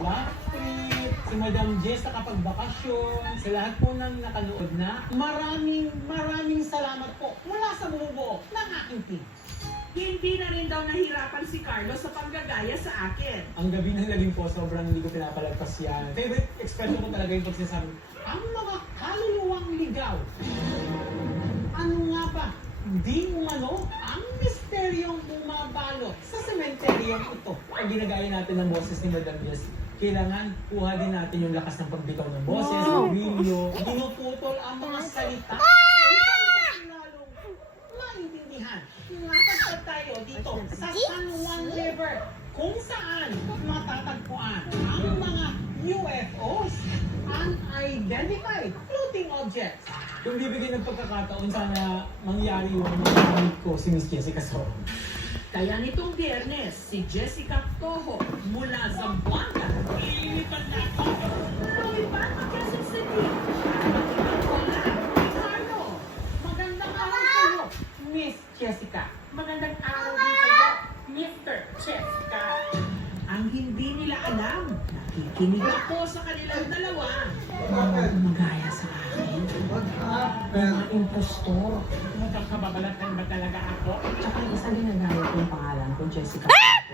last trip, si Madam Jess nakapagbakasyon, sa lahat po ng nakanood na, maraming maraming salamat po mula sa bumubuo ng aking team. Hindi na rin daw nahirapan si Carlos sa panggagaya sa akin. Ang gabi ng laging po, sobrang hindi ko pinapalagpas yan. Favorite expression ko talaga yung pag sinasabi, ang mga kaluluwang ligaw. Ano nga ba? Di umano ang misteryong bumabalot sa sementeryong ito. Pag ginagaya natin ng boses ni Madam Jess, kailangan kuha din natin yung lakas ng pagbitaw ng boses, Wow. ng brilyo, pinuputol ang mga salita. Upang lalong maintindihan. Tayo dito sa San Juan River kung saan matatagpuan ang mga UFOs, unidentified floating objects. Kung bibigyan ng pagkakataon, sana mangyari yung mga ko si Miss Jessica Soho. Kaya nitong biyernes, si Jessica Toho mula ililipan Jessica. Magandang araw din sa'yo, Mr. Jessica. Ang hindi nila alam, nakikinig ako sa kanilang dalawa. Gumagaya sa akin. Mga impostor. Magkakababalatan ba talaga ako? Tsaka isa ginagaya ko yung pangalan ko, Jessica. Namin